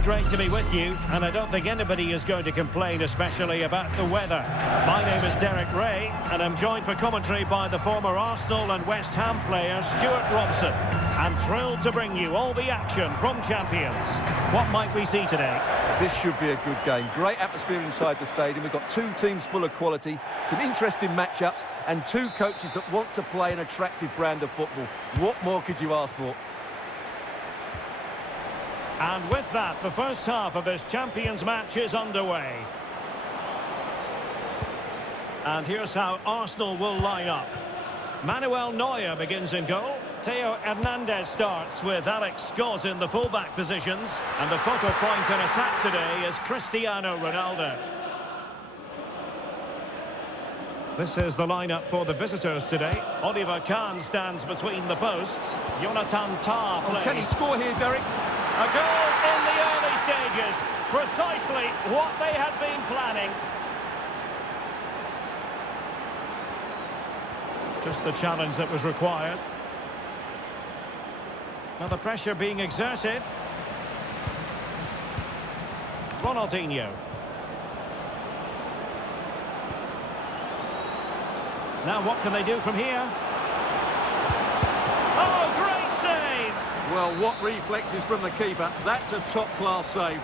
it's great to be with you, and I don't think anybody is going to complain, especially about the weather. My name is Derek Ray, and I'm joined for commentary by the former Arsenal and West Ham player Stuart Robson. I'm thrilled to bring you all the action from Champions. What might we see today? This should be a good game. Great atmosphere inside the stadium. We've got two teams full of quality, some interesting matchups, and two coaches that want to play an attractive brand of football. What more could you ask for? And with that, the first half of this Champions match is underway. And here's how Arsenal will line up. Manuel Neuer begins in goal. Theo Hernandez starts with Alex Scott in the fullback positions. And the focal point in attack today is Cristiano Ronaldo. This is the lineup for the visitors today. Oliver Kahn stands between the posts. Jonathan Tah plays. Can he score here, Derek? A goal in the early stages. Precisely what they had been planning. Just the challenge that was required. Now the pressure being exerted. Ronaldinho. Now what can they do from here? Oh, great save! Well, what reflexes from the keeper. That's a top-class save.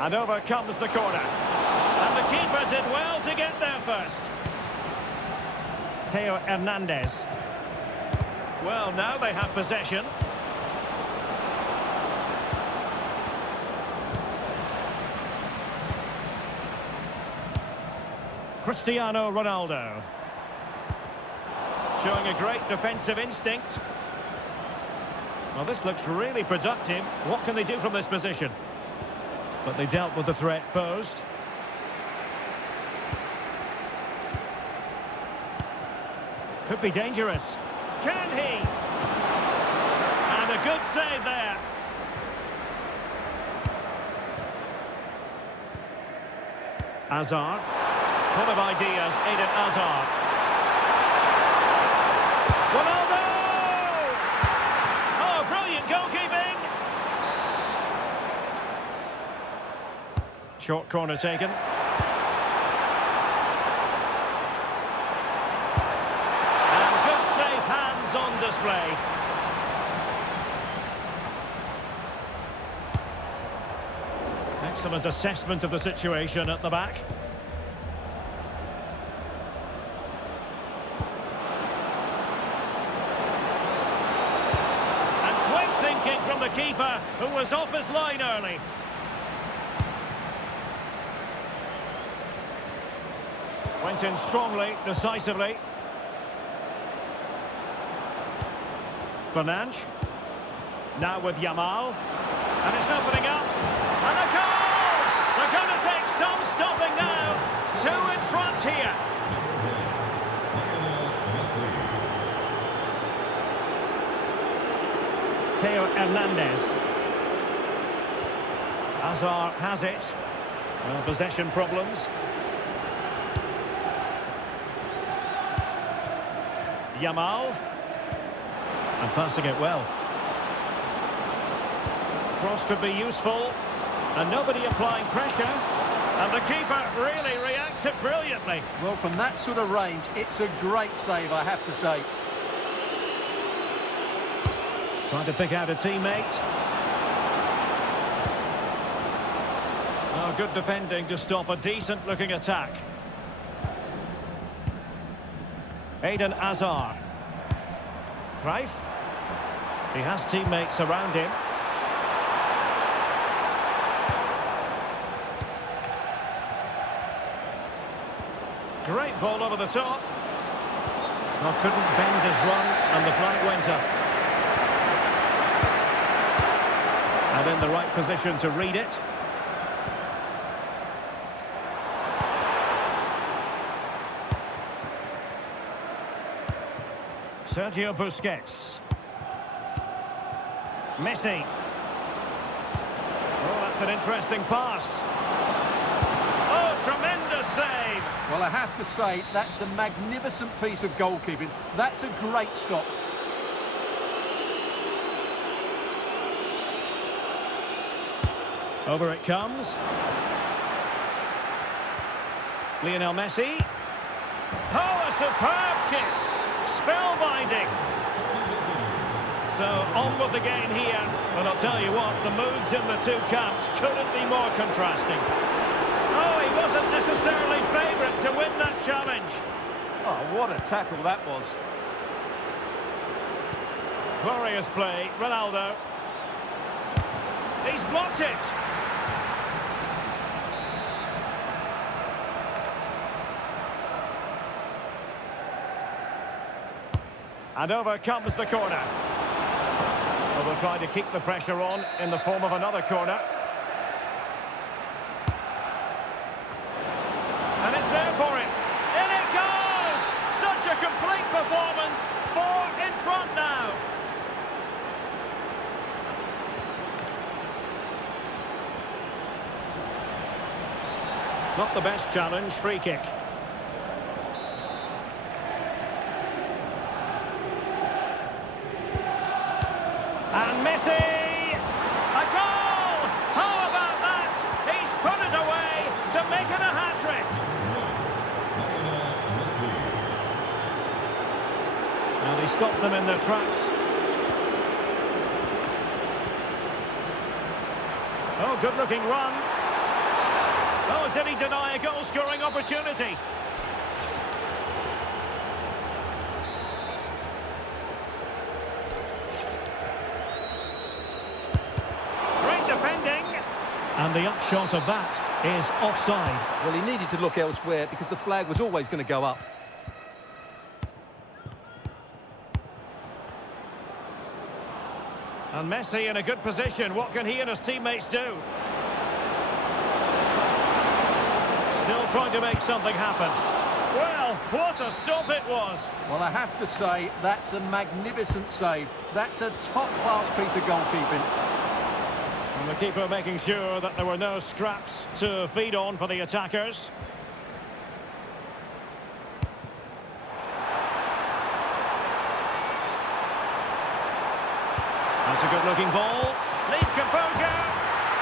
And over comes the corner. And the keeper did well to get there first. Theo Hernandez. Well, now they have possession. Cristiano Ronaldo. Showing a great defensive instinct. Well, this looks really productive. What can they do from this position? But they dealt with the threat posed. Could be dangerous. Can he? And a good save there. Hazard. Full of ideas, Eden Hazard. Ronaldo! Oh, brilliant goalkeeping! Short corner taken. And good safe hands on display. Excellent assessment of the situation at the back. From the keeper, who was off his line early. Went in strongly, decisively. Fernandes. Now with Yamal. And it's opening up. And a goal! They're going to take some stopping now. Two in front here. Theo Hernandez. Hazard has it. Well, possession problems. Yamal. And passing it well. Cross could be useful. And nobody applying pressure. And the keeper really reacted brilliantly. Well, from that sort of range, it's a great save, I have to say. Trying to pick out a teammate. Oh, good defending to stop a decent-looking attack. Eden Hazard. Cruyff. He has teammates around him. Great ball over the top. Well, couldn't bend his run, and the flag went up. And in the right position to read it. Sergio Busquets. Messi. Oh, that's an interesting pass. Oh, tremendous save. Well, I have to say, that's a magnificent piece of goalkeeping. That's a great stop. Over it comes. Lionel Messi. Oh, a superb chip. Spellbinding. So, on with the game here. But I'll tell you what, the moods in the two camps couldn't be more contrasting. Oh, he wasn't necessarily favourite to win that challenge. Oh, what a tackle that was. Glorious play, Ronaldo. He's blocked it. And over comes the corner. Well, they'll try to keep the pressure on in the form of another corner. And it's there for him. In it goes! Such a complete performance. 4 in front now. Not the best challenge, free kick. And Messi! A goal! How about that? He's put it away to make it a hat-trick. And he stopped them in their tracks. Oh, good-looking run. Oh, did he deny a goal-scoring opportunity? And the upshot of that is offside. Well, he needed to look elsewhere because the flag was always going to go up. And Messi in a good position. What can he and his teammates do? Still trying to make something happen. Well, what a stop it was. Well, I have to say, that's a magnificent save. That's a top-class piece of goalkeeping. And the keeper making sure that there were no scraps to feed on for the attackers. That's a good-looking ball. Needs composure.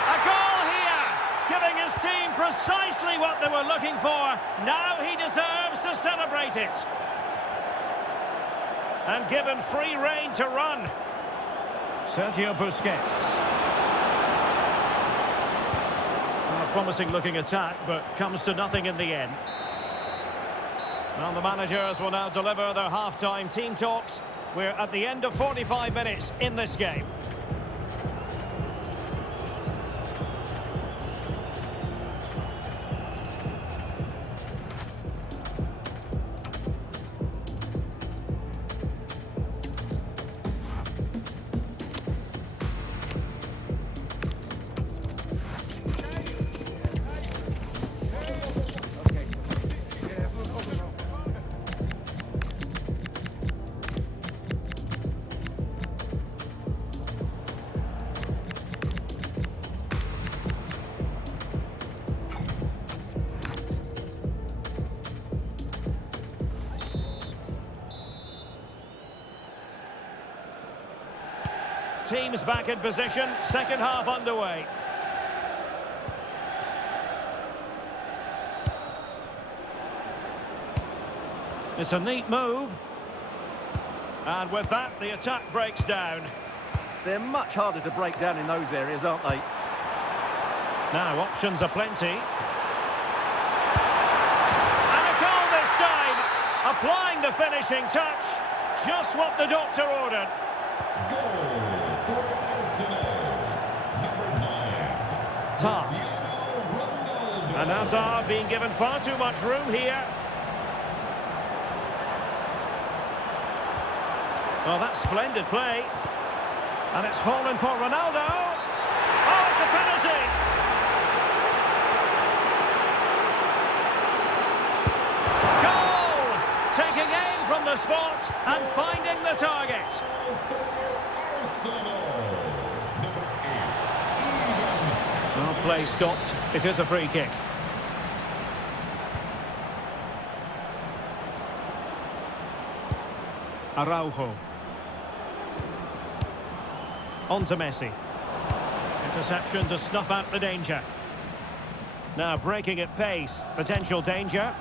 A goal here, giving his team precisely what they were looking for. Now he deserves to celebrate it. And given free rein to run. Sergio Busquets. Promising looking attack, but comes to nothing in the end. Well, the managers will now deliver their half-time team talks. We're at the end of 45 minutes in this game. Teams back in position, second half underway. It's a neat move. And with that, the attack breaks down. They're much harder to break down in those areas, aren't they? Now, options are plenty. And a goal this time! Applying the finishing touch. Just what the doctor ordered. Goal for Arsenal, number 9. Tough. And Hazard being given far too much room here. Oh, that's splendid play. And it's fallen for Ronaldo. Oh, it's a penalty. Goal! Taking aim from the spot and finding the target. Well, play stopped. It is a free kick. Araujo. On to Messi. Interception to snuff out the danger. Now breaking at pace. Potential danger.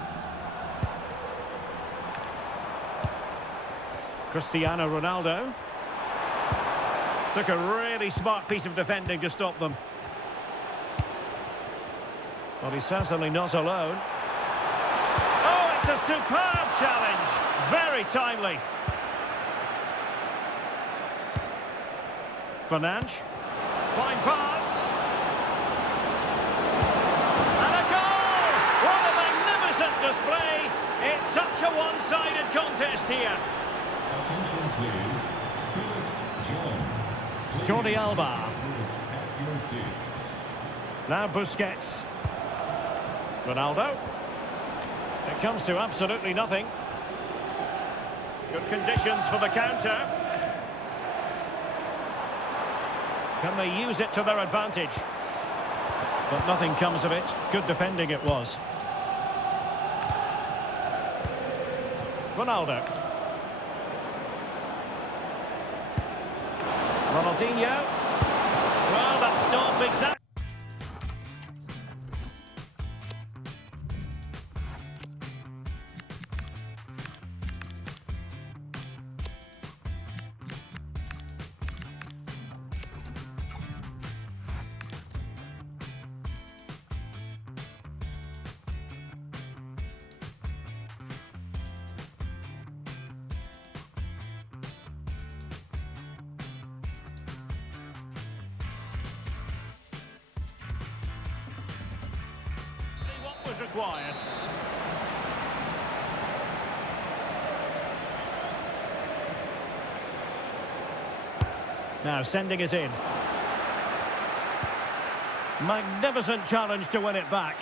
Cristiano Ronaldo. Took a really smart piece of defending to stop them. Well, he's certainly not alone. Oh, it's a superb challenge. Very timely. Fernandes. Fine pass. And a goal! What a magnificent display. It's such a one-sided contest here. Attention, please. Felix John. Jordi Alba. At your seats. Now Busquets. Ronaldo. It comes to absolutely nothing. Good conditions for the counter. Can they use it to their advantage? But nothing comes of it. Good defending it was. Ronaldo. Ronaldinho. Well, that's not exactly... was required. Now sending it in. Magnificent challenge to win it back.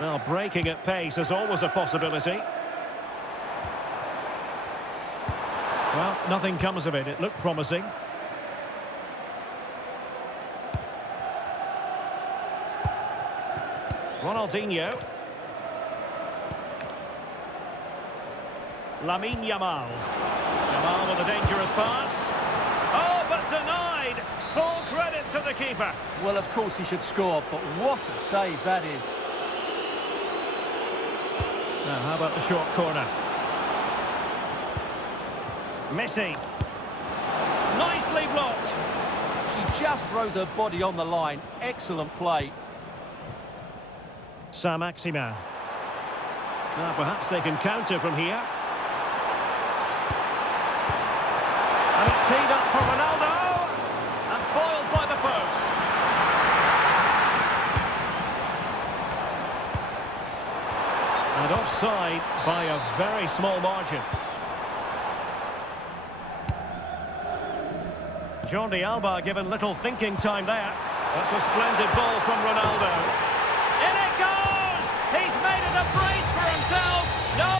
Well, breaking at pace is always a possibility. Well, nothing comes of it. It looked promising. Ronaldinho. Lamine Yamal. Yamal with a dangerous pass. Oh, but denied. Full credit to the keeper. Well, of course he should score, but what a save that is. Now, how about the short corner? Messi. Nicely blocked. She just throws her body on the line. Excellent play. Saint-Maximin. Now, perhaps they can counter from here. And it's teed up for Ronaldo. And foiled by the post. And offside by a very small margin. Jordi Alba given little thinking time there. That's a splendid ball from Ronaldo. In it goes! He's made it a brace for himself. No!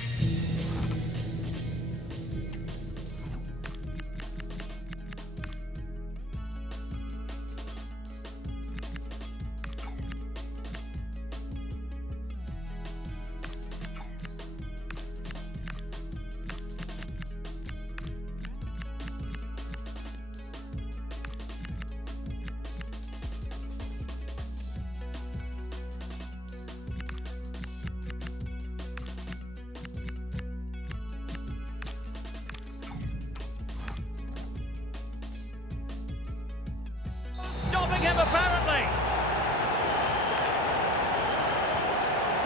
Stopping him, apparently.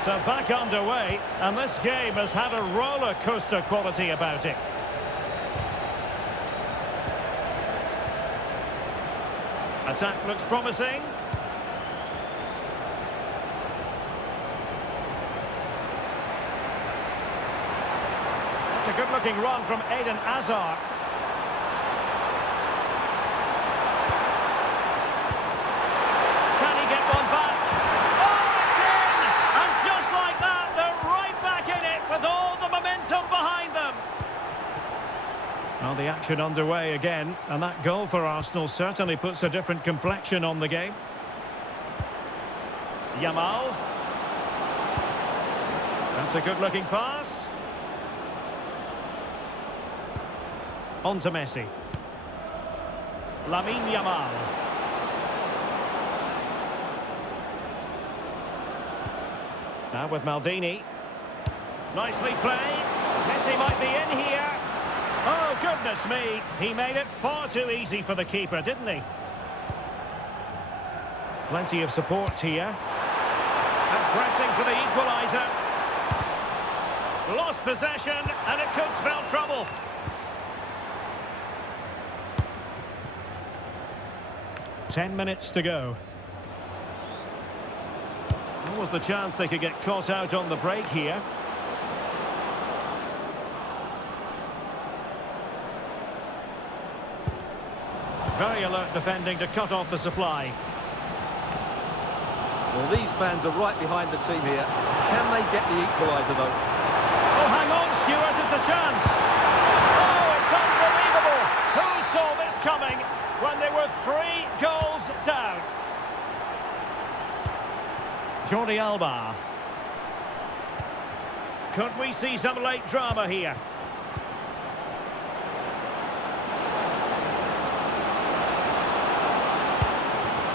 So back underway, and this game has had a roller coaster quality about it. Attack looks promising. That's a good-looking run from Eden Hazard. Well, the action underway again, and that goal for Arsenal certainly puts a different complexion on the game. Yamal. That's a good-looking pass. On to Messi. Lamine Yamal. Now with Maldini. Nicely played. Messi might be in here. Oh, goodness me. He made it far too easy for the keeper, didn't he? Plenty of support here. And pressing for the equaliser. Lost possession, and it could spell trouble. Ten minutes to go. What was the chance they could get caught out on the break here? Very alert defending to cut off the supply. Well, these fans are right behind the team here. Can they get the equaliser, though? Oh, hang on, Stuart, it's a chance. Oh, it's unbelievable. Who saw this coming when they were 3 goals down? Jordi Alba. Could we see some late drama here?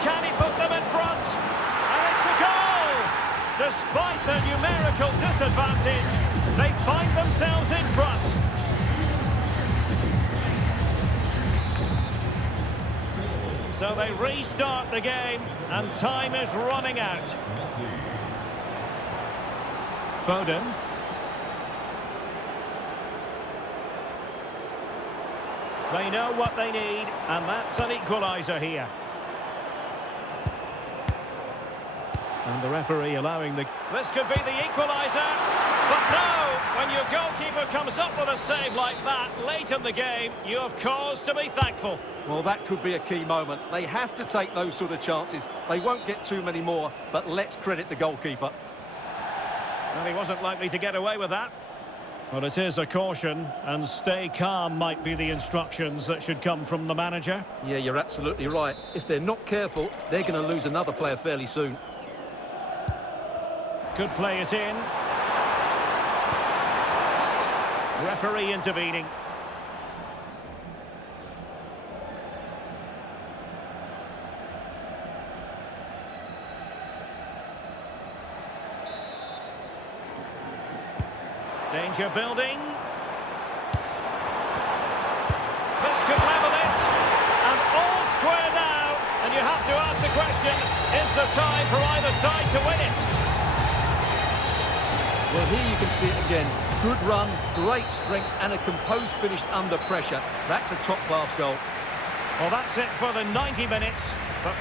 Can he put them in front? And it's a goal! Despite the numerical disadvantage, they find themselves in front. So they restart the game, and time is running out. Messi. Foden. They know what they need, and that's an equaliser here. And the referee allowing the... This could be the equaliser, but no! When your goalkeeper comes up with a save like that late in the game, you have cause to be thankful. Well, that could be a key moment. They have to take those sort of chances. They won't get too many more, but let's credit the goalkeeper. And he wasn't likely to get away with that. Well, it is a caution, and stay calm might be the instructions that should come from the manager. Yeah, you're absolutely right. If they're not careful, they're going to lose another player fairly soon. Could play it in. Referee intervening. Danger building. This could level it. And all square now. And you have to ask the question, is there time for either side to win it? Well, here you can see it again. Good run, great strength, and a composed finish under pressure. That's a top-class goal. Well, that's it for the 90 minutes. But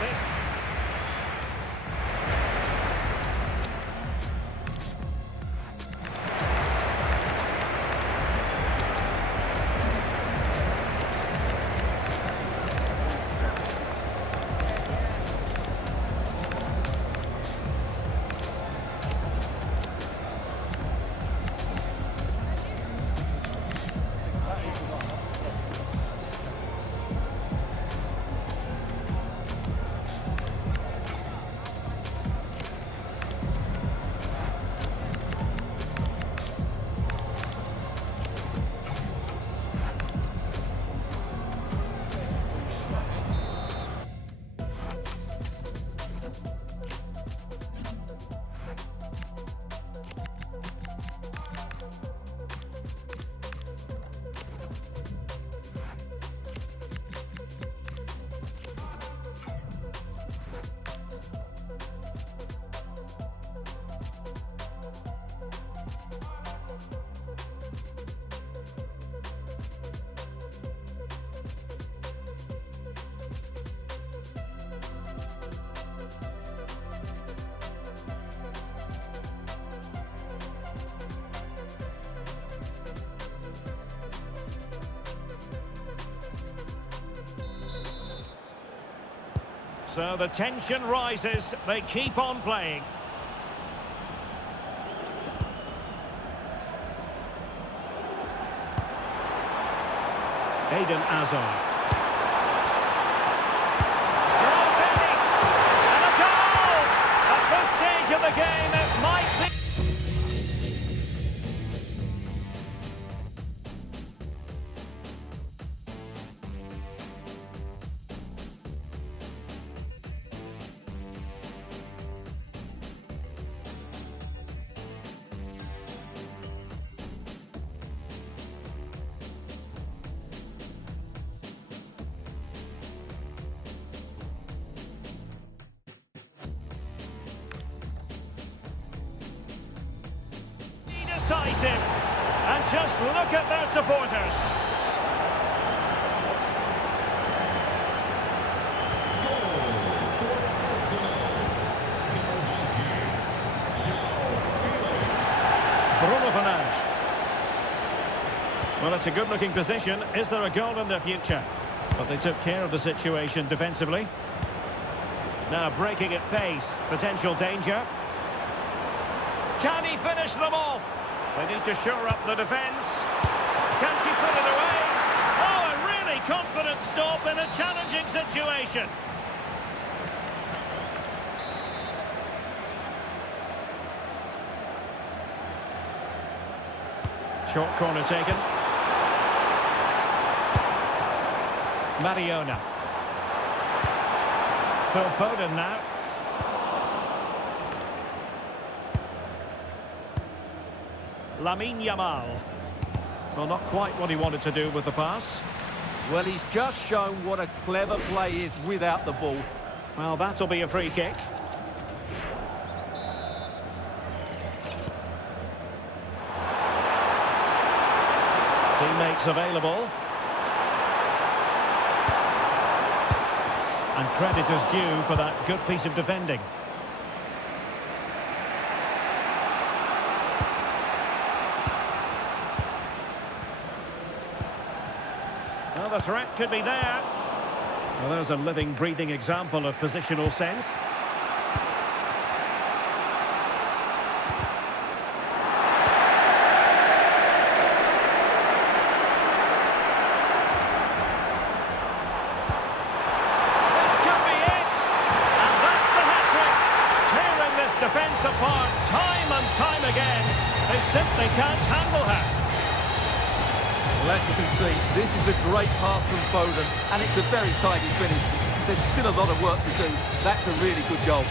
so the tension rises. They keep on playing. Eden Hazard. Joao Felix! And a goal! At this stage of the game, it might be... decisive. And just look at their supporters. Goal for Arsenal. Number 19, João Felix. Bruno Fernandes. Well, it's a good-looking position. Is there a goal in their future? But they took care of the situation defensively. Now breaking at pace. Potential danger. Can he finish them off? They need to shore up the defence. Can she put it away? Oh, a really confident stop in a challenging situation. Short corner taken. Mariona. Phil Foden now. Lamine Yamal. Well, not quite what he wanted to do with the pass. Well, he's just shown what a clever play is without the ball. Well, that'll be a free kick. Teammates available. And credit is due for that good piece of defending. Well, the threat could be there. Well, there's a living, breathing example of positional sense. Defence apart time and time again. They simply can't handle her. Well, as you can see, this is a great pass from Foden, and it's a very tidy finish. There's still a lot of work to do. That's a really good goal.